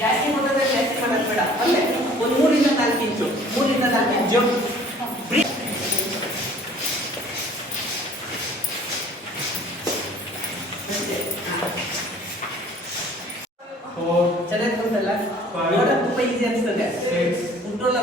ಜಾಸ್ತಿ ಮಾಡೋದು ಬೇಡ. ಅಲ್ಲೇ ಒಂದು 3 ಇಂದ 4 ಇಂಚು 3 ಇಂದ 4 ಇಂಚು ಚೆನ್ನಾಗಿ ಬಂತಲ್ಲ. ನೋಡೋದು ತುಂಬ ಈಸಿ ಅನಿಸ್ತದೆ. ಕಂಟ್ರೋಲ್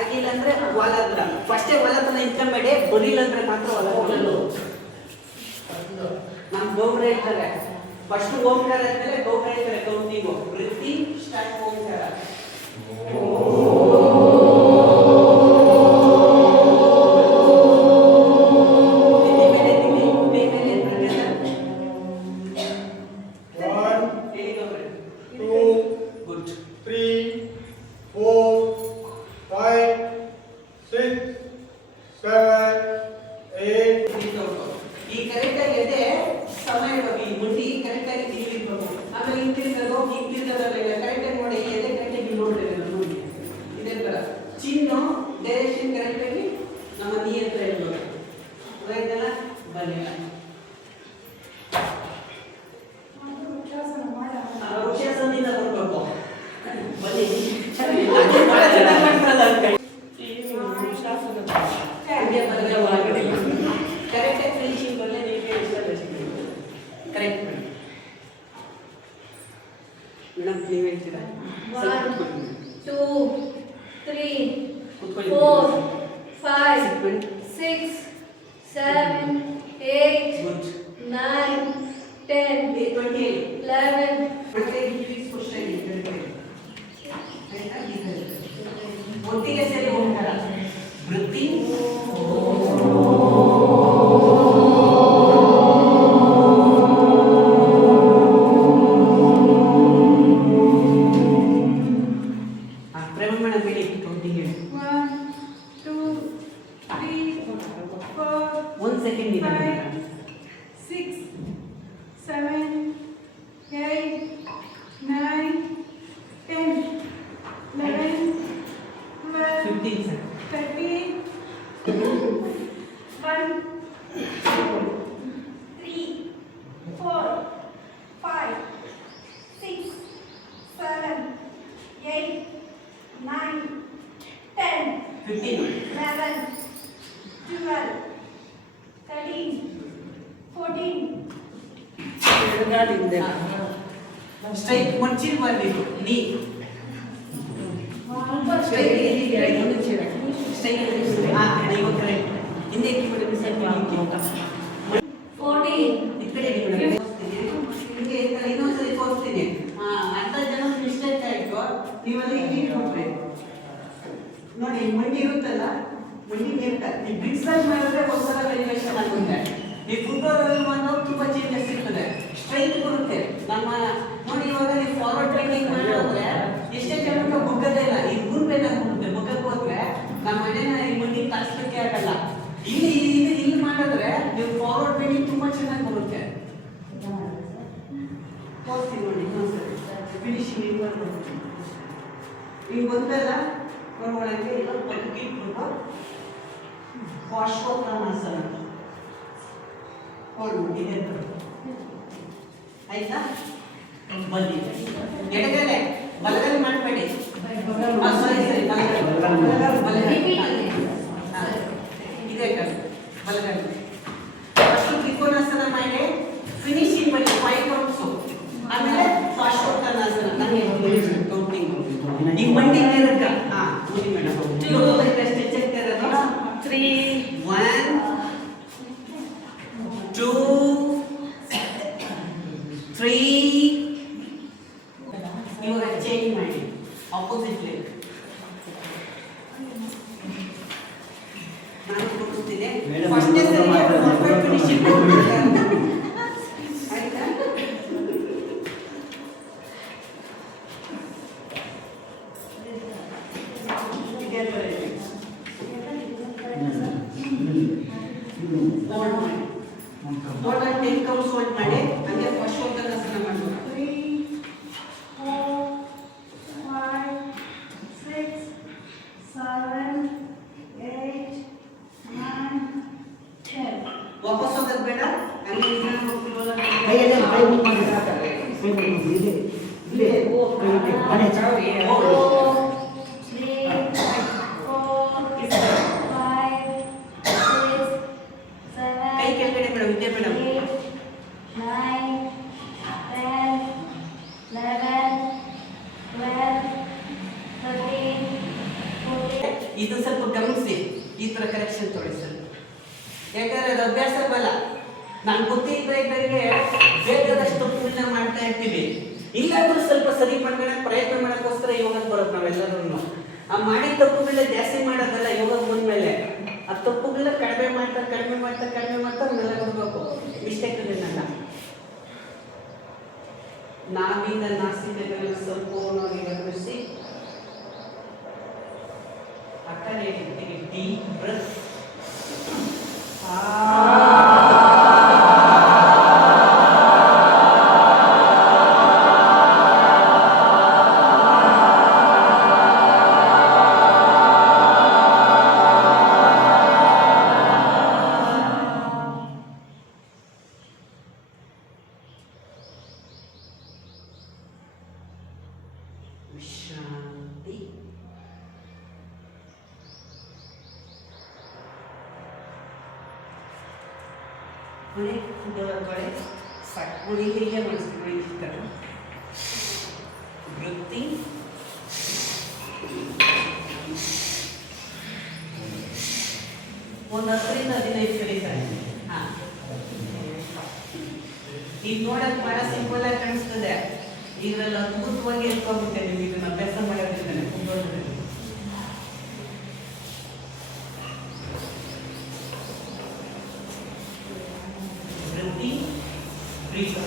ಆಗಿಲ್ಲ ಅಂದ್ರೆ ವಾಲತ್ರ ಫಸ್ಟೇ ವಾಲತ್ರ ನಿಂತ್ಕೊಂಬೇಡಿ. ಬರಿಲ್ಲ ಅಂದ್ರೆ ಮಾತ್ರ ವಾಲತ್ರ. ನಮ್ಮ ಗೌಡ್ರ ಹೇಳ್ತಾರೆ ಫಸ್ಟ್ ಓಂಕಾರ ಆದ್ಮೇಲೆ ಗೌಡ್ರ ಹೇಳ್ತಾರೆ ಕೌಂಟಿಂಗು. ವೃತ್ತಿ ಸ್ಟಾರ್ಟ್ ಓಂಕಾರ. ಈ ಕರೆಕ್ಟಾಗಿ ಎದೆ ಸಮಯ ಬಗ್ಗೆ ಈ ಮುಟ್ಟಿ ಕರೆಕ್ಟಾಗಿ ತಿರುಗಿರ್ಬೇಕು. ಆಮೇಲೆ ಹಿಂತಿರ್ಗೋದ್ರಲ್ಲ ಕರೆಕ್ಟಾಗಿ ನೋಡಿ ಎದೆ ಕರೆಕ್ಟಾಗಿ ನೋಡ್ತೇವೆ ನೋಡಿ. ಇದೇ ಥರ ಚಿನ್ನು ಡೈರೆಕ್ಷನ್ ಕರೆಕ್ಟಾಗಿ ನಮ್ಮ ನಿಯಂತ್ರ ಇರ್ಬೇಕು. ಆಯ್ತಲ್ಲ ಬನ್ನಿ ವೃಕ್ಷಾಸನದಿಂದ ಬರ್ಬೇಕು. ಬನ್ನಿ ಕರೆಕ್ಟಾಗಿ ಫಿನಿಶಿಂಗ್ ಬರಲೇ ನೀವು ಕರೆಕ್ಟ್ ಮೇಡಮ್ ನೀವು ಹೇಳ್ತೀರಾ? 1 2 3 4 5 6 7 8 9 10 11 ಒಟ್ಟಿಗೆ ಸೇರಿ ಹೋಗ್ತಾರ. ವೃತ್ತಿ ಸ್ಟ್ರೈಕ್ ಮುಂಚಿನ ಬರಬೇಕು. ನೀ ಸ್ಟ್ರೈಕ್ ಹಿಂದೆ ಇನ್ನೊಂದ್ಸರಿ ತೋರಿಸ್ತೀನಿ. ಅರ್ಧ ಜನ ಮಿಸ್ಟೇಕ್ ಆಯ್ತು. ನೀವೆಲ್ಲ ಇಲ್ಲಿ ಹೋಗ್ಬೇಕು ನೋಡಿ. ಮಂಡಿ ಇರುತ್ತಲ್ಲ, ಮಂಡಿ ಈ ಬಿಗ್ಸಾಗಿ ಮಾಡಿದ್ರೆ ಒಂದ್ಸಲ ವೆರಿಯೇಷನ್ ಆಗುತ್ತೆ. ಈ ಫುಟ್ಬಾಲ್ ಮಾಡೋದು ತುಂಬಾ ಚೇಂಜಸ್ ಇರ್ತದೆ. ಸ್ಟ್ರೈಟ್ ಬರುತ್ತೆ ನಮ್ಮ ನೋಡಿ. ಇವಾಗ ನೀವು ಫಾರ್ವರ್ಡ್ ಟ್ರೈನಿಂಗ್ ಮಾಡಿದ್ರೆ ಎಷ್ಟೇ ಜನಕ್ಕೆ ಬುಗ್ಗದೇ ಇಲ್ಲ. ಈ ಗುಂಪೆಲ್ಲ ಹೋಗುತ್ತೆ. ಬುಗ್ಗಕ್ಕೆ ಹೋದ್ರೆ ನಮ್ಮ ಮನೇನ ಈ ಮಂಡಿ ತರಿಸ್ಲಿಕ್ಕೆ ಆಗಲ್ಲ. ಇಲ್ಲಿ ಮಾಡಿದ್ರೆ ನೀವು ಫಾರ್ವರ್ಡ್ ಟ್ರೈನಿಂಗ್ ತುಂಬಾ ಚೆನ್ನಾಗಿ ಬರುತ್ತೆ. ತೋರಿಸ್ತೀನಿ ನೋಡಿ ಇನ್ನೊಂದ್ಸರಿ ಫಿನಿಶಿಂಗ್ ಈಗ ಬಂದಲ್ಲ ಒಳಗೆ ಇಲ್ಲ ಬದುಕಿಟ್ಬಿಟ್ಟು ಪಾರ್ಶ್ವೋತ್ಥಾನಾಸನ ಇದೆ ಆಯ್ತಾ. ಬನ್ನಿ ಎಡಗಡೆ ಬಲಗಡೆ ಮಾಡಬೇಡಿ. ಸರಿ ಸರಿ ಇದೆ ಬಲಗಡೆ ಫಸ್ಟ್ ತ್ರಿಕೋನಾಸನ ಮಾಡಿ ಫಿನಿಶಿಂಗ್ ಮಾಡಿ 5 ಕೌಂಟ್ಸ್. ಆಮೇಲೆ ಪಾರ್ಶ್ವೋತ್ಥಾನಾಸನ ಕೌಂಟಿಂಗ್. ಈಗ ಮಂಡಿ ನೇರಕ್ಕ ಮುಡಿ ಮೇಡಮ್ 1 2 3 ಇವಾಗ ಚೇಂಜ್ ಮಾಡಿ ಆಪೋಸಿಟ್ ಲೆಗ್ ನಾನು ತೋರಿಸ್ತೀನಿ ಫಸ್ಟ್ ಪರ್ಫೆಕ್ಟ್ ಫಿನಿಶಿಂಗ್ ಆಯ್ತಾ What are 10 counts hold ಮಾಡಿ ಹಂಗೆ ಫಸ್ಟ್ ಶೋಲ್ಡರ್ನ ಮಾಡಬೇಕು 3 4 5 6 7 8 9 10 ವಾಪಸ್ ಹೋಗೋದು ಬೇಡ ಹಂಗೆ ಇದನ್ನ ಹೋಗ್ತಿರೋಲ್ಲ ಕೈಯಲ್ಲೇ ಕೈ ಮುಖ ಮಾಡಿ ಇದೆ ಇದೆ ಮನೆ ಚಾವು ಕೈ ಕೆಳಗಡೆ ಮೇಡಮ್ ವಿದ್ಯಾ ಮೇಡಮ್ 9 10 11 12 13 14 ಇದು ಸ್ವಲ್ಪ ಗಮನಿಸಿ ಈ ತರ ಕರೆಕ್ಷನ್ ತೊಳಿ ಸರ್ ಯಾಕಂದ್ರೆ ಅದು ಅಭ್ಯಾಸ ಬಲ್ಲ ನಾನು ಗೊತ್ತಿದ್ದವರಿಗೆ ಬೇಕಾದಷ್ಟು ತಪ್ಪುಗಳನ್ನ ಮಾಡ್ತಾ ಇರ್ತೀವಿ ಇಲ್ಲಾದ್ರೂ ಸ್ವಲ್ಪ ಸರಿ ಮಾಡ್ಕೊಳ್ಳೋ ಪ್ರಯತ್ನ ಮಾಡೋಕ್ಕೋಸ್ಕರ ಯೋಗಕ್ಕೆ ಬರೋದು ನಾವೆಲ್ಲರೂ ಆ ಮಾಡಿದ ತಪ್ಪುಗಳನ್ನ ಜಾಸ್ತಿ ಮಾಡೋದಲ್ಲ ಯೋಗಕ್ಕೆ ಬಂದ್ಮೇಲೆ ಆ ತಪ್ಪುಗಳನ್ನ ಕಡಿಮೆ ಮಾಡ್ತಾ ಮೇಲೆ ಕೊಡಬೇಕು ಮಿಸ್ಟೇಕ್ಗಳನ್ನೆಲ್ಲ ನಾವಿಂದ ನಾಸಿಕಗಳನ್ನು ಸಂಪೂರ್ಣವಾಗಿ ಗಮನಿಸಿ ಆ ಕಡೆ ಡೀಪ್ ಬ್ರೆತ್ ವಿಶ್ರಾಂತಿ ಮನೆ ತೊಳೆ ಸಾಕು ಹೀಗೆ ಮಾಡಿಸ್ತೀವಿ ಈ ಥರ ವೃತ್ತಿ ಒಂದು 10ರಿಂದ 15 ಸರಿ ಸರ್ ಹಾಂ ಈಗ ನೋಡಕ್ಕೆ ಭಾಳ ಸಿಂಪಲ್ ಆಗಿ ಕಾಣಿಸ್ತದೆ ಇದರಲ್ಲಿ ಅದ್ಭುತವಾಗಿ ಇಟ್ಕೊಂಡ್ಬಿಟ್ಟೆ ನೀವು ಇದನ್ನ ಅಭ್ಯಾಸ ಮಾಡೋದ್ರಿಂದ ಕುಂತ್ಕೊಳ್ಳೋದ್ರಲ್ಲಿ ವೃತ್ತಿ ಬ್ರೀತ್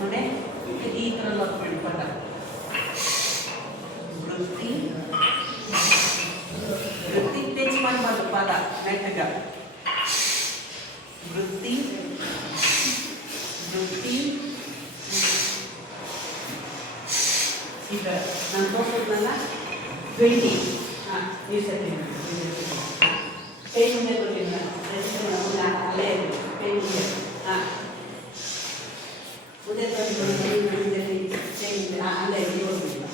ನೋಡಿ ಈ ಥರ ಲಾಕ್ ಮಾಡಿ ಪದ ವೃತ್ತಿ ವೃತ್ತಿ ಟಚ್ ಮಾಡಬಾರ್ದು ಪದ ನೆಟ್ಟಗ ವೃತ್ತಿ ವೃತ್ತಿ ಈಗ ನಾನು ತೋರಿಸಿದ್ನಲ್ಲ 20 ಹಾಂ ಈ ಸತಿ ಕೈ ಮುಂದೆ ಗೊತ್ತಿಲ್ಲ ಅಲ್ಲೇ ಕೈ ಮುಂದೆ ಹಾಂ ಮುಂದೆ ಅಲ್ಲೇ ಹೋಗಿಲ್ಲ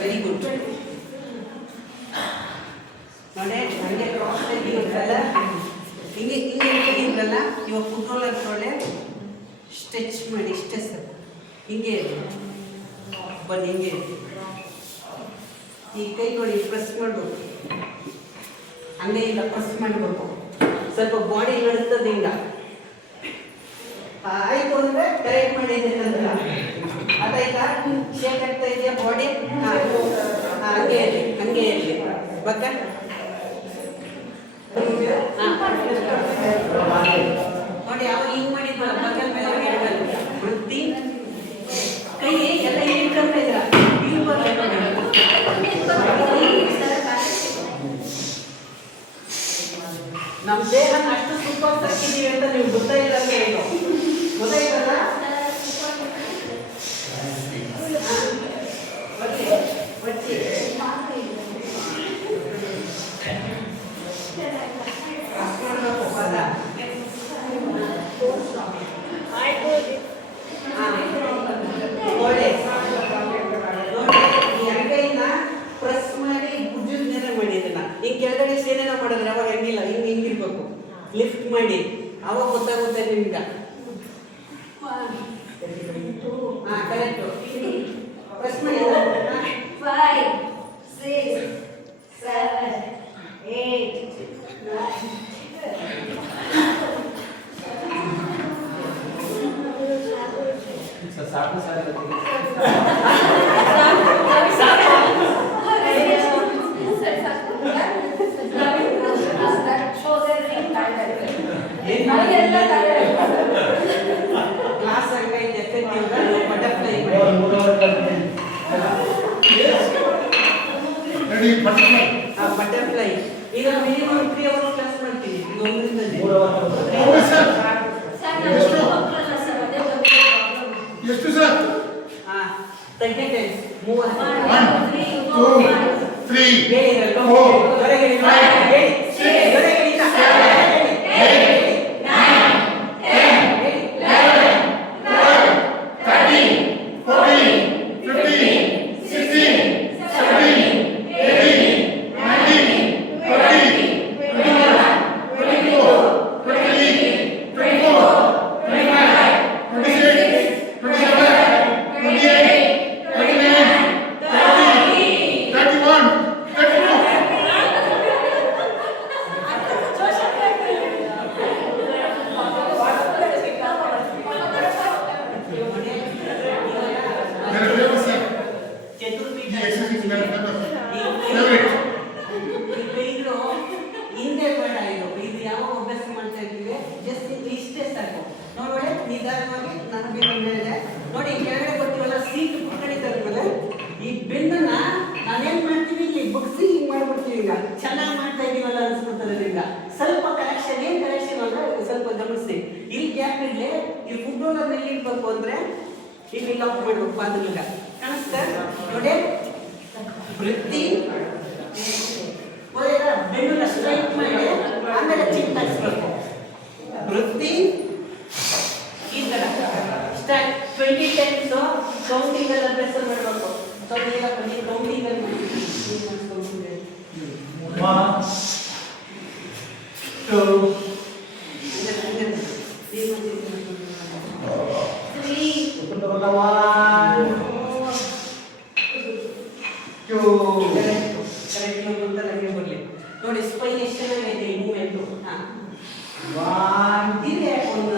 ವೆರಿ ಗುಡ್ ನೋಡಿ ಹಂಗೆ ಕ್ರಾಸ್ ಇರುತ್ತಲ್ಲ ಹಿಂಗೆ ಇರಲ್ಲ ಇವಾಗ ಕುತ್ಕೊಳ್ಳೋದು ತೊಳೆ ಸ್ಟ್ರೆಚ್ ಮಾಡಿ ಇಷ್ಟೇ ಸರ್ ಹಿಂಗೆ ಬನ್ನಿ ಹಿಂಗೆ ಈ ಕೈ ನೋಡಿ ಪ್ರೆಸ್ ಮಾಡಬೇಕು ಹಂಗೆ ಇಲ್ಲ ಪ್ರೆಸ್ ಮಾಡಬೇಕು ಸ್ವಲ್ಪ ಬಾಡಿ ನಡುತ್ತದೆ ಹಿಂಗ ಆಯ್ತು ಅಂದ್ರೆ ಕರೆಕ್ಟ್ ಮಾಡಿದ್ದೀನಿ ಅಂದ್ರೆ ಅದಾಯ್ತಾ ಶೇಕ್ ಆಗ್ತಾ ಇದೆಯಾ ಬಾಡಿ ಹಂಗೆ ಇರಲಿ ಹಂಗೆ ಇರಲಿ ಬಕ್ಕ ನೋಡಿ ಅವಾಗ ಹಿಂಗ್ ಮಾಡಿದ್ವಲ್ಲ ಬಗಲ್ ಮೇಲೆ ವೃತ್ತಿ ಕೈ ಎಲ್ಲ ಇಟ್ಕೊಂತ ಇದ್ರ ಇಲ್ಲಿ ಬರ್ಬೇಕು ನೋಡಿ ನಮ್ಮ ದೇಹನ ಅಷ್ಟು ಸೂಪರ್ ಸಾಕಿದೀವಿ ಅಂತ ನೀವು ಗೊತ್ತಾಯಿಲ್ಲ ಏನು ಗೊತ್ತಾಯ್ತಲ್ಲ ಪ್ರೆಸ್ ಮಾಡಿ ಭುಜದ ಮೇಲೆ ಮಾಡಿ ಇದನ್ನ ಹಿಂಗ್ ಕೆಳಗಡೆ ಸೇನೇನ ಮಾಡಿದ್ರೆ ಅವಾಗ ಹೆಂಗಿಲ್ಲ ಹಿಂಗಿರ್ಬೇಕು ಲಿಫ್ಟ್ ಮಾಡಿ ಅವಾಗ ಗೊತ್ತಾಗುತ್ತೆ ನಿಮ್ಗೆ ಕರೆಕ್ಟ್ ಪ್ರೆಸ್ ಮಾಡಿ 5, 6, 7, 8, 9. ಸಾಕು ಸಾಕು ಕ್ಲಾಸ್ ಆಗೈತೆ ಎಫೆಕ್ಟಿವ್ ಬಟರ್ಫ್ಲೈ ಬಟರ್ಫ್ಲೈ ಈಗ ಮಿನಿಮಮ್ 3 ಅವರ್ಸ್ ಕ್ಲಾಸ್ ಮಾಡ್ತೀವಿ ಈಗ ಒಂದರಿಂದ 3 ಅವರ್ಸ್ ಎಷ್ಟು ಸರ್ ತೆಗೆದೆ 3 1 2 3 ಹಿಂದೆ ಬೇಡ ಇದು ಯಾವ ಅಭ್ಯಾಸ ಮಾಡ್ತಾ ಇದ್ದೀವಿ ಜಸ್ಟ್ ಇಷ್ಟೇ ಸಾಕು ನೋಡಿ ನಿಧಾನವಾಗಿ ನನ್ನ ಬೆನ್ನ ಮೇಲೆ ನೋಡಿ ಕೆಳಗಡೆ ಬರ್ತೀವಲ್ಲ ಸೀಟ್ ಪಕ್ಕಡಿತಾರಲ್ಲ ಈ ಬೆನ್ನನ್ನ ನಾವೇನ್ ಮಾಡ್ತೀವಿ ಇಲ್ಲಿ ಬಗ್ಸಿ ಹಿಂಗ್ ಮಾಡ್ಬಿಡ್ತೀವಿ ಈಗ ಚೆನ್ನಾಗಿ ಮಾಡ್ತಾ ಇದೀವಲ್ಲ ಅನ್ಸ್ಬಿಡ್ತದೆ ಈಗ ಸ್ವಲ್ಪ ಕರೆಕ್ಷನ್ ಏನ್ ಕರೆಕ್ಷನ್ ಅಂದ್ರೆ ಸ್ವಲ್ಪ ಗಮನಿಸಿ ಇಲ್ಲಿ ಗ್ಯಾಪ್ ಇಡ್ಲಿ ಈ ಫುಡ್ ರೋಲರ್ ಎಲ್ಲಿ ಇಡ್ಬೇಕು ಅಂದ್ರೆ ಇಲ್ಲಿ ಲಾಕ್ ಮಾಡ್ಬೇಕು ಪಾದಗಳಿಗೆ ಕಾಣಿಸ್ತಾ ನೋಡಿ ವೃತ್ತಿ ಬೆನ್ನುನ ಸ್ಟ್ರೈಟ್ ಮಾಡಿ ಆಮೇಲೆ ಚಿನ್ ತರಿಸ್ಬೇಕು ವೃತ್ತಿ ಈ ತರ ಸ್ಟಾರ್ಟ್ 20 ಟೈಮ್ಸ್ ಕೌಂಟಿಂಗ್ ಅಲ್ಲಿ ಅಭ್ಯಾಸ ಮಾಡಬೇಕು ಸೊ ಈಗ ಬನ್ನಿ ಕೌಂಟಿಂಗ್ ಅಲ್ಲಿ 1 2 ನೋಡಿ ಸ್ಪೈನ್ ಎಷ್ಟು ಚೆನ್ನಾಗಿದೆ ಈ ಮೂವ್ಮೆಂಟ್ ಹಾ 1 ಇದೆ ಒಂದು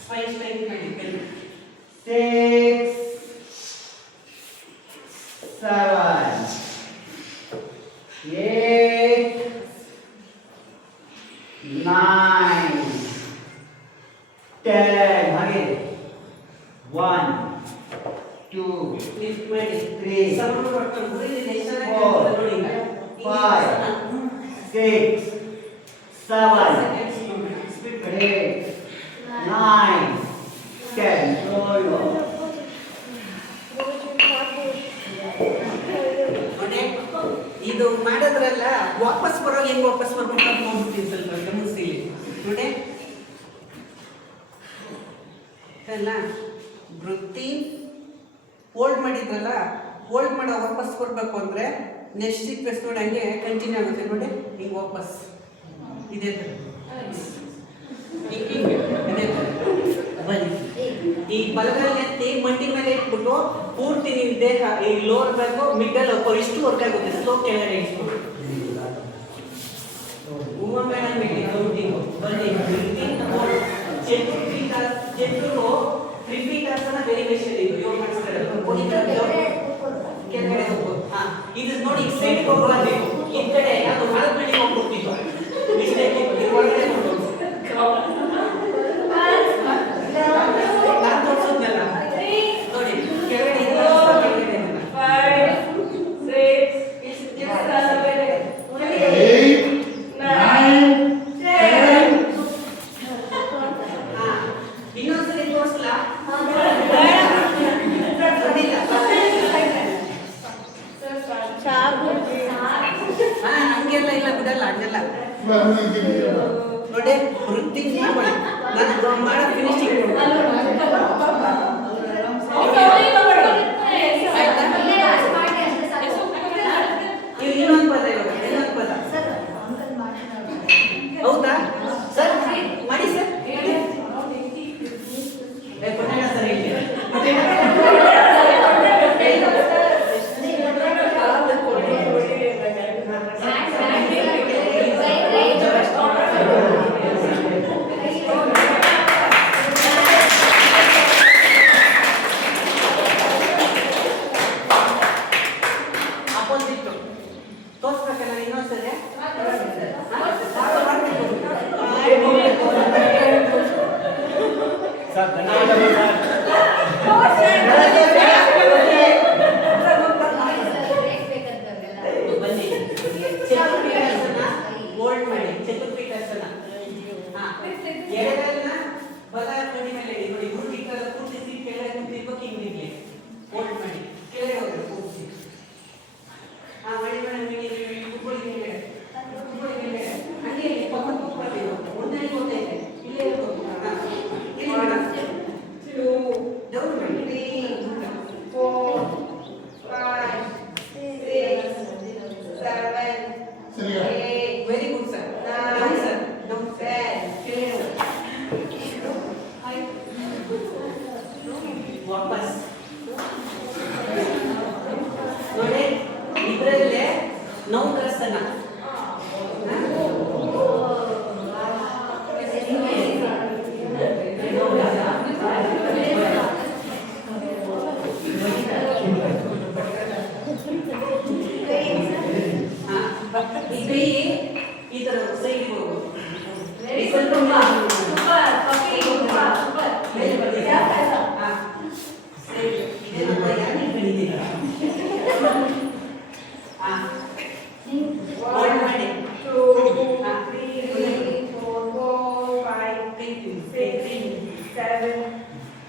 ಸ್ಪೈನ್ ಸ್ಟ್ರೈಟ್ ಮಾಡಿ 6 7 8 9 10 ಹಾಗೆ 1 2 ಲಿಫ್ಟ್ ಮಾಡಿ 3 ಸಮ ಮಾಡ್ಕೊಂಡು ಇಲ್ಲಿ ಎಷ್ಟು 4 ನೋಡಿ 5 6 7 8 9 10 ನೋಡಿ ಇದು ಮಾಡಿದ್ರಲ್ಲ ವಾಪಸ್ ಬರೋ ಹೆಂಗ್ ವಾಪಸ್ ಬರ್ಬೇಕು ಅಂತ ನೋಡ್ಬಿಡ್ತೀನಿ ಸ್ವಲ್ಪ ಗಮನಿಸಿ ನೋಡಿ ಅಲ್ಲ ವೃತ್ತಿ ಹೋಲ್ಡ್ ಮಾಡಿದ್ರಲ್ಲ ಹೋಲ್ಡ್ ಮಾಡೋ ವಾಪಸ್ ಬರ್ಬೇಕು ಅಂದ್ರೆ ನೆಕ್ಸ್ಟ್ ಸೀಕ್ವೆನ್ಸ್ ನೋಡಿ ಹಂಗೆ ಕಂಟಿನ್ಯೂ ಆಗುತ್ತೆ ನೋಡಿ ಹಿಂಗ್ ವಾಪಸ್ ಇದೇ ತರ ಇದೇ ತರ ಬನ್ನಿ ಈ ಬಲಗೈಲಿ ಎತ್ತಿ ಮಂಡಿ ಮೇಲೆ ಇಟ್ಬಿಟ್ಟು ಪೂರ್ತಿ ನಿಮ್ಮ ದೇಹ ಈ ಲೋವರ್ ಬ್ಯಾಕ್ ಮಿಡಲ್ ಅಪ್ಪರ್ ಇಷ್ಟು ವರ್ಕ್ ಆಗುತ್ತೆ ಸ್ಲೋ ಕೆಳಗಡೆ ಇಟ್ಬಿಟ್ಟು ಉಮಾ ಮೇಡಮ್ ಹೇಳಿ ಕೌಂಟಿಂಗ್ ಬನ್ನಿ ಚೆಂಡು ರಿಪೀಟ್ ಆಸನ ವೇರಿಯೇಷನ್ ಇದು ಯೋಗ ಮಾಡಿಸ್ತಾರೆ ಕೆಳಗಡೆ ಹೋಗ್ಬೋದು ಹಾ ಇದು ನೋಡಿ ಸೈಡ್ ಹೋಗ್ಬಾರ್ದು ಈ ಕಡೆ ಅದು ಮರದ ಮೇಲೆ ಹೋಗ್ಬಿಡ್ತಿತ್ತು ಮಿಸ್ಟೇಕ್ ಇದು ಒಳಗಡೆ ಹೋಗ್ಬೋದು ಹಂಗಲ್ಲ ನೋಡಿ ವೃತ್ತಿಂಗ್ ಮಾಡಿ ನಾನು ಮಾಡೋ ಫಿನಿಶಿಂಗ್ ಇನ್ನೊಂದು ಪದ ಇವಾಗ ಇನ್ನೊಂದು ಪದ ಹೌದಾ ಸರ್ ಮಾಡಿ ಸರ್ ಪುಣ್ಯ ಸರ್ ಹೇಳಿ ಅಪೋಸಿಟ್ ತೋರಿಸ್ಬೇಕಲ್ಲ ಇನ್ನೊಂದ್ಸರಿ ಸರ್ ಧನ್ಯವಾದಗಳು ಬನ್ನಿ ಚತುರ್ಪೀಠಾಸನ ಹೋಲ್ಡ್ ಮಾಡಿ ಚತುರ್ಪೀಠಾಸನ ಎಡಗೈನ ಬಲ ಕಡಿ ಮೇಲೆ ಇಡಿ ನೋಡಿ ಗುರುಟಿ ಪೂರ್ತಿ ಸೀಟ್ ಕೆಳಗೆ ಕುಂತಿರ್ಬೇಕು ಹಿಂಗೆ ಹೋಲ್ಡ್ ಮಾಡಿ ಕೆಳಗೆ ಹೋಗ್ಬೇಕು ಪೂರ್ತಿ ಮಾಡಿ ಮಾಡಿ ಕುತ್ಕೊಳ್ಳಿ ಹಂಗೆ ಪಕ್ಕ ಕೂತ್ಕೊಳ್ಬೇಕು ಒಂದೇ ಗೊತ್ತೈತೆ ಇಲ್ಲೇ ಇರ್ಬೇಕು ಇಲ್ಲಿ ಮೇಡಮ್ ಡೌನ್ ಮಾಡಿ 4 5 6 7 8 very good sir down sir down sir ವಾಪಸ್ ನೋಡಿ ಇದರಲ್ಲೇ ನೌಕರಸ್ಥಾನ ಈ ಕೈ ಇದರ ಸೈಡ್ ಹೋಗ್ಬೋದು ಮೇಲೆ ಬರ್ತೀರಾ ಇದೇನಪ್ಪ ಯಾರು ಕಡಿದೀರ ಹೋಲ್ಡ್ ಮಾಡಿ 2 3 4 5 6 7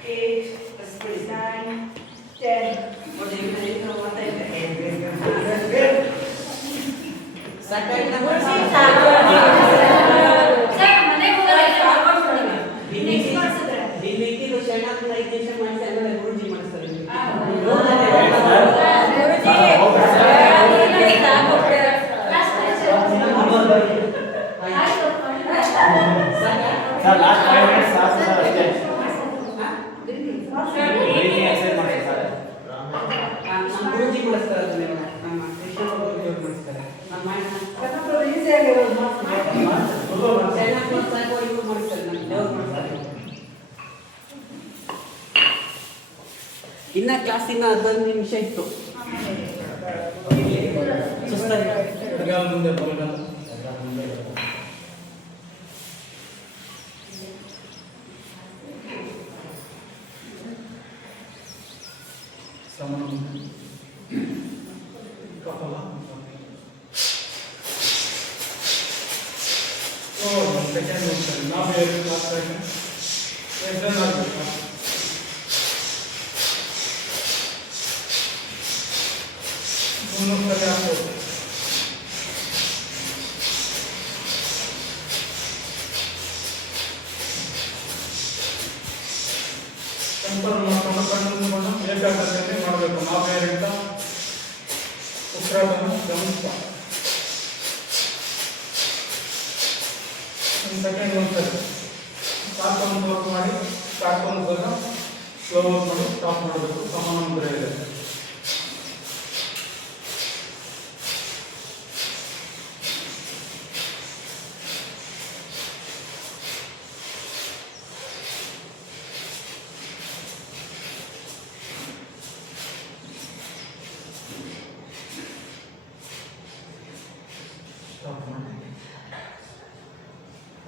8 9 10 ಸರ್ ಲಾಸ್ಟ್ 5 ಮಿನಿಟ್ಸ್ ಸಾಕು ಸರ್ ಅಷ್ಟೇ ಎಕ್ಸರ್ಸೈಸ್ ಮಾಡಿ ಸರ್ ನಮ್ಮ ಗುರುಜಿ ಮಾಡಿಸ್ತಾರೆ ಅದನ್ನ ನಮ್ಮ ಕೃಷ್ಣ ಗುರುಜಿ ಅವರು ಮಾಡಿಸ್ತಾರೆ ನಮ್ಮ ಇನ್ನ ಕ್ಲಾಸ್ ಇನ್ನ 15 ನಿಮಿಷ ಇತ್ತು ಮುಂದೆ ಏಕಾಗ್ರತೆ ಮಾಡಬೇಕು. ನಾವೇರಿಂದ ಉಸಿರಾಟವನ್ನು ಗಮನಿಸ್ತಾ ಒಂದು ಸೆಕೆಂಡ್ ಒಂದ್ಸರಿ ಕಾರ್ಕೊಂಡು ವರ್ಕ್ ಮಾಡಿ ಕಾರ್ಕೊಂಡು ಸ್ವಲ್ಪ ಸ್ಲೋ ಮಾಡಿ ಸ್ಟಾಪ್ ಮಾಡಬೇಕು. ಸಮಾನಾಂತರ ಇದೆ.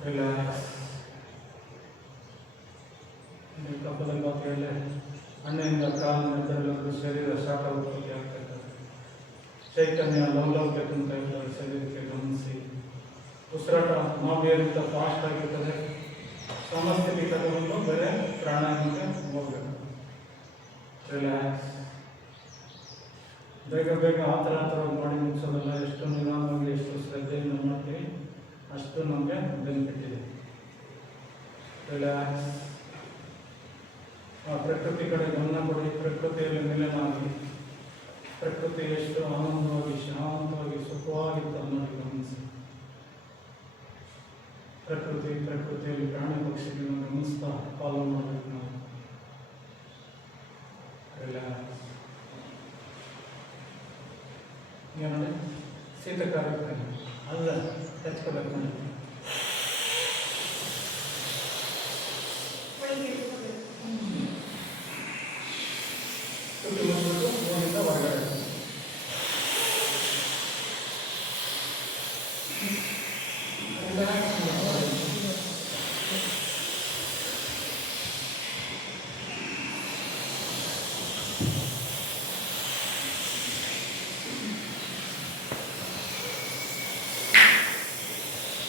ರಿಲ್ಯಾಕ್ಸ್. ಕಪ್ಪಲಂಗಾತ್ರೆಯಲ್ಲಿ ಹಣ್ಣೆಯಿಂದ ಕಾಲಿನ ಬೆರಳು ಶರೀರ ಶಾಖ ಉತ್ಪತ್ತಿ ಆಗ್ತದೆ. ಚೈತನ್ಯ ಲವಲವಿಕೆಂತ ಶರೀರಕ್ಕೆ ಗಮನಿಸಿ. ಉಸಿರಾಟ ನಾವೇರಿತ ಫಾಸ್ಟ್ ಆಗಿರ್ತದೆ. ಸಮಸ್ಥಿತಿ ತಗೊಂಡು ಬೇರೆ ಪ್ರಾಣಾಯಾಮಕ್ಕೆ ಹೋಗಬೇಕು. ರಿಲ್ಯಾಕ್ಸ್. ಬೇಗ ಬೇಗ ಆತರ ಮಾಡಿ ಮುಗಿಸೋದಲ್ಲ. ಎಷ್ಟು ನಿಧಾನವಾಗಿ ಎಷ್ಟು ಶ್ರದ್ಧೆಯಿಂದ ಮಾಡ್ತೀವಿ ಬೆನಿಫಿಟ್ ಇದೆ. ರಿಲ್ಯಾಕ್ಸ್. ಪ್ರಕೃತಿ ಕಡೆ ಗಮನ ಕೊಡಿ. ಪ್ರಕೃತಿಯಲ್ಲಿ ಮಿಲನಾಗಿ ಪ್ರಕೃತಿ ಎಷ್ಟು ಆನಂದವಾಗಿ ಶಾಂತವಾಗಿ ಸುಖವಾಗಿತ್ತು ಅನ್ನೋದು ಗಮನಿಸಿ. ಪ್ರಕೃತಿಯಲ್ಲಿ ಪ್ರಾಣಿ ಪಕ್ಷಿಗಳನ್ನು ಗಮನಿಸ್ತಾ ಫಾಲೋ ಮಾಡಬೇಕು ನಾವು. ರಿಲ್ಯಾಕ್ಸ್. ಈಗ ನೋಡಿ ಶೀತಕಾಲಕ್ಕೆ ಅಲ್ಲ ಹಚ್ಕೋಬೇಕು ನೋಡಿ. ತುಟಿ ಮುಚ್ಚಿಬಿಟ್ಟು ಮೂಗಿಂದ ಹೊರಗಡೆ.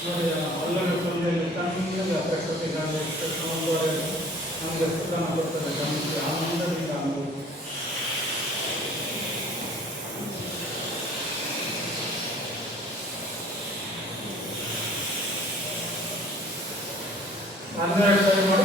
ನೋಡಿ ಅಲ್ಲಲ್ಲಿ ಸೊಳ್ಳೆಯಲ್ಲಿ ತಣ್ಣಗೆ ಪ್ರಕೃತಿ ಗಾಳಿ ಎಷ್ಟು ಸೌಂದರ್ಯ ನಮಗೆ ಸುಖನ ಕೊಡ್ತದೆ. ಗಮನಿಸಿ ಆನಂದದಿಂದ ಅನುಭವ. ಹನ್ನೆರಡು ಸರಿ ಮಾಡಿ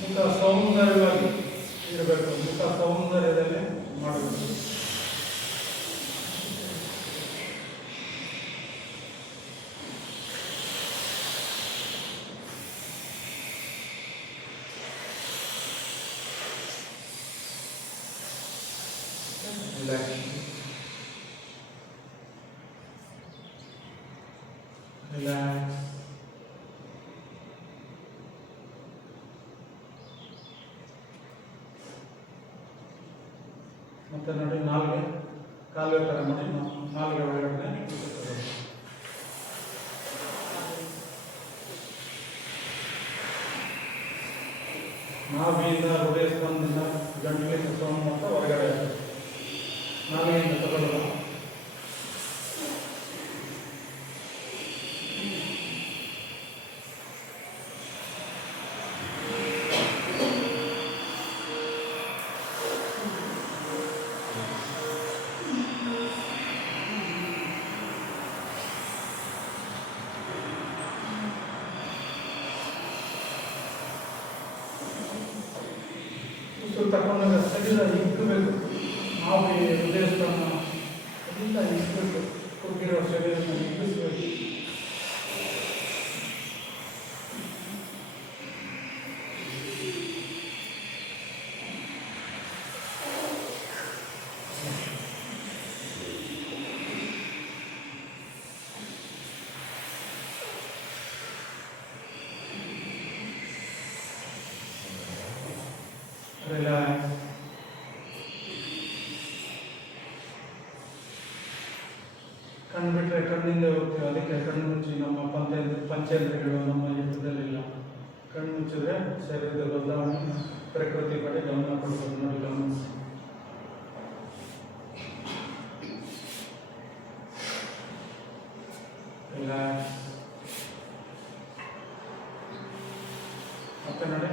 ಮುಖ ಸೌಂದರ್ಯವಾಗಿ ಇರಬೇಕು. ಮುಖ ಸೌಂದರ್ಯದಲ್ಲಿ ಮಾಡಬೇಕು. ರಿಲ್ಯಾಕ್ಸ್. ಮತ್ತೆ ನೋಡಿ ನಾಲ್ಗೆ ಕಾಲುವೆ ಥರ ಮಾಡಿ ನಾಲ್ಗೆ ಒಳಗಡೆ ನಾಭಿಯಿಂದ ಹೃದಯ ಸ್ಥಾನದಿಂದ ಗಂಟಲಿನ ಸೌಂಡ್ ಮಾತ್ರ ಹೊರಗಡೆ ನಾಲ್ಗೆಯಿಂದ ತಗೊಳ್ಳೋದು. ತಗೊಂಡಾಗ ಶರೀರ ಇಕ್ಕಬೇಕು. ನಾವು ಹೃದಯ ಸ್ಥಾನ ಅದರಿಂದ ಇಕ್ಕಬೇಕು. ಕೊಟ್ಟಿರೋ ಶರೀರನ ಇಕ್ಕಿಸ್ಬೇಕು. ರಿಲ್ಯಾಕ್ಸ್. ಕಣ್ಣು ಬಿಟ್ಟರೆ ಕಣ್ಣಿಂದ ಹೋಗ್ತೀವಿ. ಅದಕ್ಕೆ ಕಣ್ಣು ಮುಚ್ಚಿ ನಮ್ಮ ಪಂಚೇಂದ್ರಿಯಗಳು ನಮ್ಮ ಹಿಡಿತದಲ್ಲಿಲ್ಲ. ಕಣ್ಣು ಮುಚ್ಚಿದ್ರೆ ಶರೀರದ ಬದಲಾವಣೆ ಪ್ರಕೃತಿ ಕಡೆ ಗಮನ ಕೊಡಬೇಕು. ನೋಡಿ ಗಮನಿಸಿ. ರಿಲ್ಯಾಕ್ಸ್. ಮತ್ತೆ ನೋಡಿ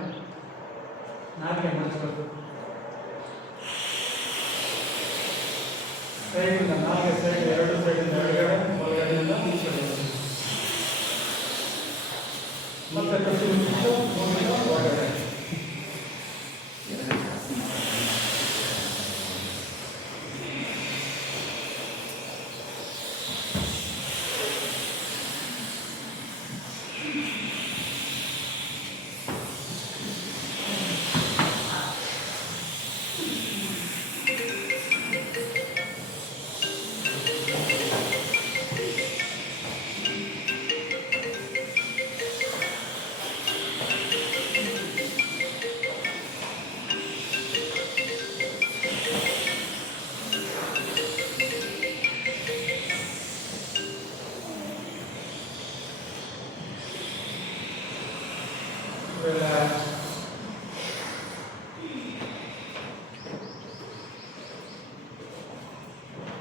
ನಾಲ್ಗೆ ಮಡಿಸ್ಬೇಕು. ಸೈಡಿಂದ ನಾಲ್ಗೆ ಸೈಡ್ ಎರಡು ಸೈಡಿಂದ ಎಡಗಡೆ ಒಳಗಡೆಯಿಂದ ಮುಚ್ಚಬೇಕು. ಮತ್ತೆ ಕಟ್ಟಿ ಮುಚ್ಚಿಟ್ಟು ಮೂಗಿನ ಹೊರಗಡೆ. Relax.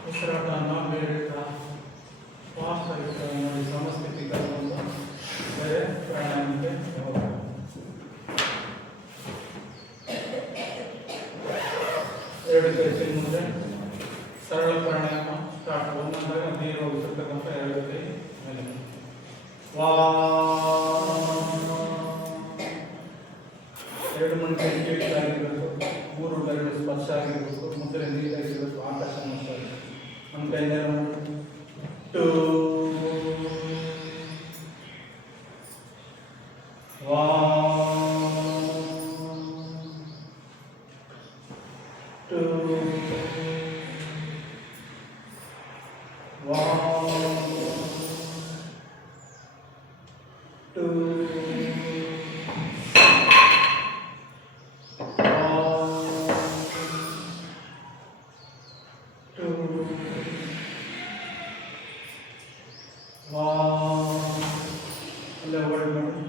ಉಸಿರಾಟ ಬೇರೆ ಫಾಸ್ಟ್ ಆಗಿರ್ತಾರೆ ನೋಡಿ. ಸಮಸ್ಥಿತಿ ಬೇರೆ ಪ್ರಾಣ ಕೈ ಚೆಂದ ಮುಂದೆ ಸರಳ ಪ್ರಾಣಾಯಾಮ ಸ್ಟಾರ್ಟ್. ಒಂದೊಂದಾಗ ನೀರು ಹೋಗಿರ್ತಕ್ಕಂಥ ಎರಡು ಕೈ ಮೇಲೆ ಎರಡು ಮಣಿಕೆ ಇಂಟೆಕ್ಟ್ ಆಗಿರಬೇಕು, ಮೂರು ಬೆರಳು ಸ್ಪರ್ಶ ಆಗಿರಬೇಕು, ಮುದ್ರೆ ನೀರಾಗಿರಬೇಕು, ಆಕಾಶ ನೋಡ್ತಾರೆ. ನಮ್ಮ ಕೈಯಿಂದ ಟೂ ಅಲ್ಲೇ ಹೊರಡು ಮಾಡಿ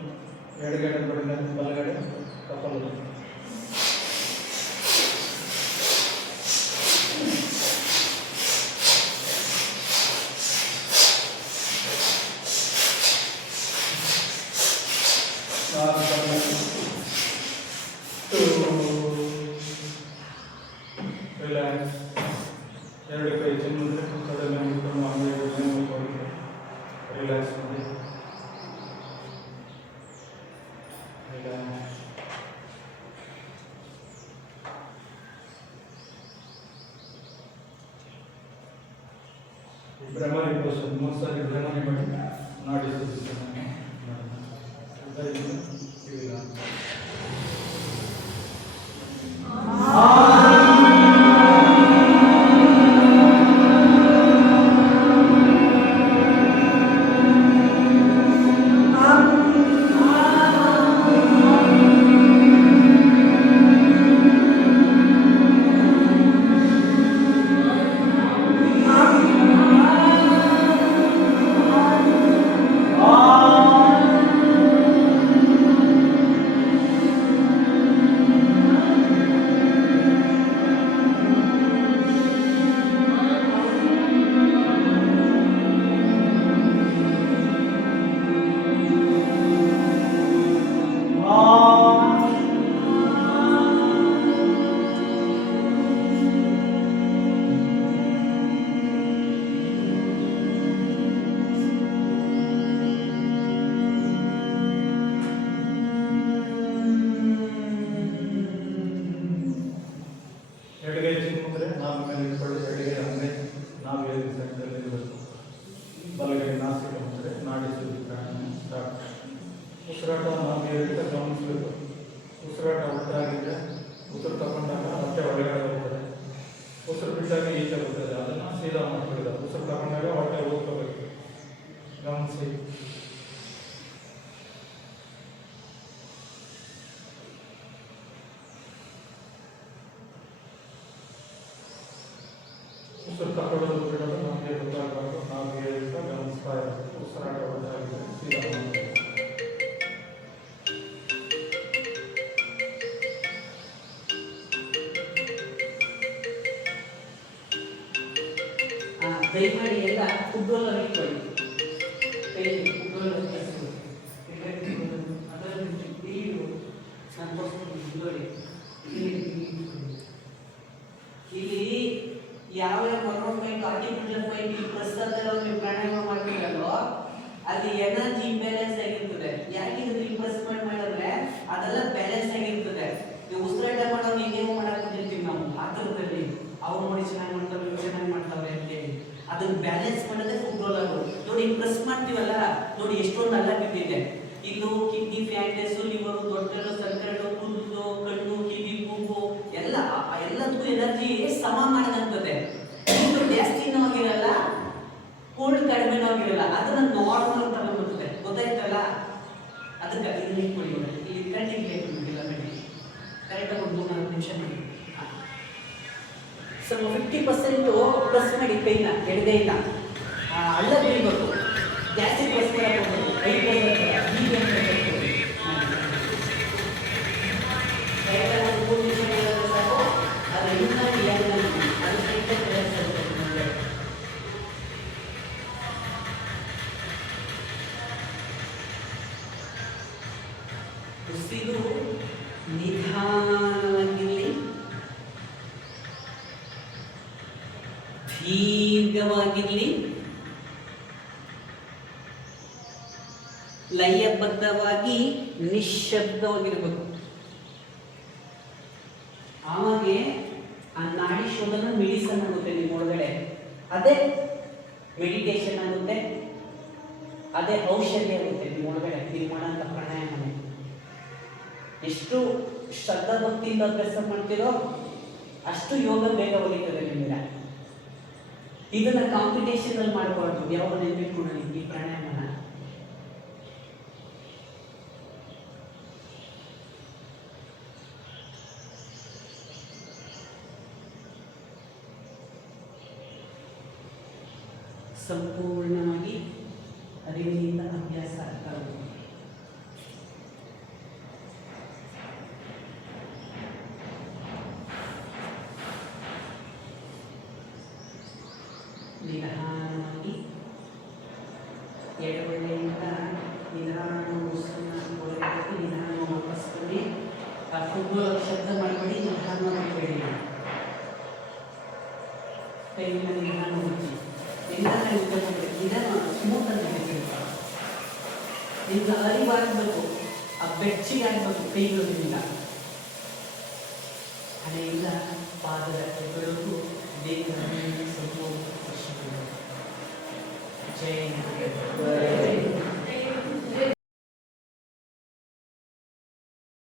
ಎಡಗಡೆ ಬಡಿದ ಬಲಗಡೆ ಕಪಲ್ ರಿಲ್ಯಾಕ್ಸ್. ಎರಡು ಕೈ ಚೆಂದ ಕಡಿಮೆ ಮುಟ್ಕೊಂಡು ರಿಲ್ಯಾಕ್ಸ್ ಮಾಡಿ ಭ್ರಮರಿ ಪೋಷನ್ 3 ಸಾರಿ ಭ್ರಮರಿ ಮಾಡಿ ನಾಡಿ ಸುತ್ತಿಸ್ತಾನೆ. ಎಡಗೈ ಚಿಮ್ಮುದ್ರೆ ನಾಲ್ಕು ಮೇಲೆ ಇಟ್ಕೊಳ್ಳಿ. ಎಡಗೈ ಅಂದರೆ ನಾವು ಏಳು ಸೆಂಟಲ್ಲಿ ಇರಬೇಕು. ಬಲಗೈ ನಾಸಿಕ ಮುದ್ರೆ ನಾಡಿ ಸುದ್ದಿ ಪ್ರಾಣಾಯಾಮ ಸ್ಟಾರ್ಟ್. ಉಸಿರಾಟ ನಾವು ಏರಿದ್ರೆ ಗಮನಿಸಬೇಕು. ಉಸಿರಾಟ ಒಟ್ಟಾಗಿದ್ದರೆ ಉಸಿರು ತಗೊಂಡಾಗ ಹೊಟ್ಟೆ ಒಳಗಡೆ ಹೋಗ್ತದೆ, ಉಸಿರು ಬಿಟ್ಟಾಗ ಈಚೆ ಬರ್ತದೆ. ಅದನ್ನು ಸೀದಾ ಮಾಡ್ಕೊಳ್ಳೋದು. ಉಸಿರು ತಗೊಂಡಾಗ ಹೊಟ್ಟೆ ಹೋಗ್ಕೋಬೇಕು, ಗಮನಿಸಿ. ಉಸಿರು ತಗೊಳ್ಳೋದು ಬಿಡೋದು ನಮಗೆ ಗೊತ್ತಾಗಬಾರ್ದು. ನಾವು ಹೇಳಿದ ಗಮನಿಸ್ತಾ ಇರಬೇಕು. ಉಸಿರಾಟ ಒಟ್ಟಾಗಿದ್ದರೆ ಸೀದಾ ಮಾಡ್ಕೊಳ್ಳೋದು. ದಯಮಾಡಿ ಎಲ್ಲ ಫುಟ್ಬಾಲ್ ಇಟ್ಕೊಳ್ಳಿ. ಕೈ ಫುಟ್ಬಾಲ್ ಇಲ್ಲಿ ಯಾವ್ಯಾವ ಮನೋರ್ ಫೈಟ್ ಆರ್ಟಿಫಿಷಿಯಲ್ ಫೈಟ್ ಈ ಪ್ರಸ್ತುತ ನೀವು ಪ್ರಾಣಾಯಾಮ ಮಾಡ್ತೀರಲ್ವೋ ಅಲ್ಲಿ ಎನರ್ಜಿ ಇಂಬ್ಯಾಲೆನ್ಸ್ ಆಗಿರ್ತದೆ. ಯಾಕಿದ್ರೆ ಈ ಪ್ರೆಸ್ಮೆಂಟ್ ಮಾಡಿದ್ರೆ ಅದೆಲ್ಲ ಬ್ಯಾಲೆನ್ಸ್ ಆಗಿರ್ತದೆ. ನೀವು ಉಸಿರಾಟ ಮಾಡೋದು ಹಿಂಗೇನು ಮಾಡಕ್ ಬಂದಿರ್ತೀವಿ ನಾವು ಆತರದಲ್ಲಿ. ಅವ್ರು ನೋಡಿ ಚೆನ್ನಾಗಿ ಮಾಡ್ತಾರೆ, ಇವ್ರು ಚೆನ್ನಾಗಿ ಮಾಡ್ತಾರೆ ಅಂತೇಳಿ ಅದನ್ನ ಬ್ಯಾಲೆನ್ಸ್ ಮಾಡೋದೇ ಫುಟ್ಬಾಲ್ ಅವರು. ನೋಡಿ ಪ್ರೆಸ್ ಮಾಡ್ತೀವಲ್ಲ, ನೋಡಿ ಎಷ್ಟೊಂದು ಅಲ್ಲ ಬಿದ್ದಿದೆ. ಇನ್ನು ಕಿಡ್ನಿ ಫ್ಯಾಟ್ನೆಸ್, ಲಿವರ್, ದೊಡ್ಡ ಸಕ್ಕರೆ, ಕೂದಲು, ಕಣ್ಣು, ಕಿವಿ, ಮೂಗು ಎಲ್ಲದಕ್ಕೂ ಎನರ್ಜಿ ಸಮ ಮಾಡದಂತದೆ. ಇದು ಜಾಸ್ತಿನೂ ಆಗಿರಲ್ಲ, ಕೋಲ್ಡ್ ಕಡಿಮೆನೂ ಆಗಿರಲ್ಲ. ಅದನ್ನ ನಾರ್ಮಲ್ ತರ ಬರ್ತದೆ. ಗೊತ್ತಾಯ್ತಲ್ಲ? ಅದಕ್ಕೆ ಇದನ್ನ ಇಟ್ಕೊಳ್ಳಿ. ಇಲ್ಲಿ ಕರೆಕ್ಟಾಗಿ ಇಟ್ಕೊಂಡಿಲ್ಲ ನೋಡಿ. ಕರೆಕ್ಟಾಗಿ ಒಂದು 3-4 ನಿಮಿಷ ಮಾಡಿ. ಸೊ 50% ಪ್ರೆಸ್ ಮಾಡಿ ಕೈನ ಎಡಗೈನ ಅಲ್ಲ ಬೀಳ್ಬೇಕು. ಜಾಸ್ತಿ ಪ್ರೆಸ್ ಮಾಡಕ್ಕೆ ಹೋಗ್ಬೇಕು. 5% ಹೀಗೆ ಅಂತ ಹೇಳ್ತೀವಿ. ಕರೆಕ್ಟಾಗಿ ಒಂದು 3 ನಿಮಿಷ ಮಾಡಿದ್ರೆ ಸಾಕು. ಅದು ಇನ್ನೂ ಅದು ಉಸಿರು ನಿಧಾನವಾಗಿರಲಿ. ಲಯಬದ್ಧವಾಗಿ ನಿಶ್ಶಬ್ದವಾಗಿರ್ಬೇಕು. ಆವಾಗೆ ಆ ನಾಡಿ ಶೋಧನ ಮೆಡಿಸನ್ ಆಗುತ್ತೆ ನಿಮ್ಮ ಒಳಗಡೆ. ಅದೇ ಮೆಡಿಟೇಷನ್ ಆಗುತ್ತೆ, ಅದೇ ಔಷಧಿ ಆಗುತ್ತೆ ನಿಮ್ಮ ಒಳಗಡೆ ನೀವು ಮಾಡೋಂಥ ಪ್ರಾಣಾಯಾಮ. ಎಷ್ಟು ಶ್ರದ್ಧಾ ಭಕ್ತಿಯಿಂದ ಅಭ್ಯಾಸ ಮಾಡ್ತೀರೋ ಅಷ್ಟು ಯೋಗ ಬೇಗ ಒಲಿತದೆ ನಿಮಗೆ. ಇದನ್ನ ಕಾಂಪಿಟೇಷನ್ ಅಲ್ಲಿ ಮಾಡಬಾರ್ದು. ಯಾವ ನೆನಪಿಟ್ಕೊಳ್ಳಿ ಈ ಪ್ರಾಣಾಯಾಮನ. ಸಂಪೂರ್ಣವಾಗಿ ಅರಿವಿನಿಂದ ಅಭ್ಯಾಸ ಆಗ್ತಾ ಹೋಗುತ್ತೆ. ನಿಧಾನವಾಗಿ ಎಡಬಳ್ಳಿಯಿಂದ ನಿಧಾನ ಉಸಿರನ್ನ ಒಳಗೆ ನಿಧಾನ ವಾಪಸ್ ಬನ್ನಿ. ಆ ಫುಟ್ಬಾಲ್ ಶಬ್ದ ಮಾಡಬೇಡಿ, ನಿಧಾನವಾಗಿ ಬೇಡಿ. ಕೈಯಿಂದ ನಿಧಾನ ಮುಚ್ಚಿ ನಿಧಾನ ಇಟ್ಕೊಳ್ಬೇಕು. ನಿಧಾನ ಸ್ಮೂತ್ ಅಂತ ಹೇಳ್ತೀವಿ. ಈಗ ಅರಿವಾಗಬೇಕು, ಆ ಬೆಚ್ಚಿಗೆ ಆಗಬೇಕು ಕೈಗಳಿಂದ. ಹಣೆಯಿಂದ ಪಾದದ ಹೆಬ್ಬೆರಳು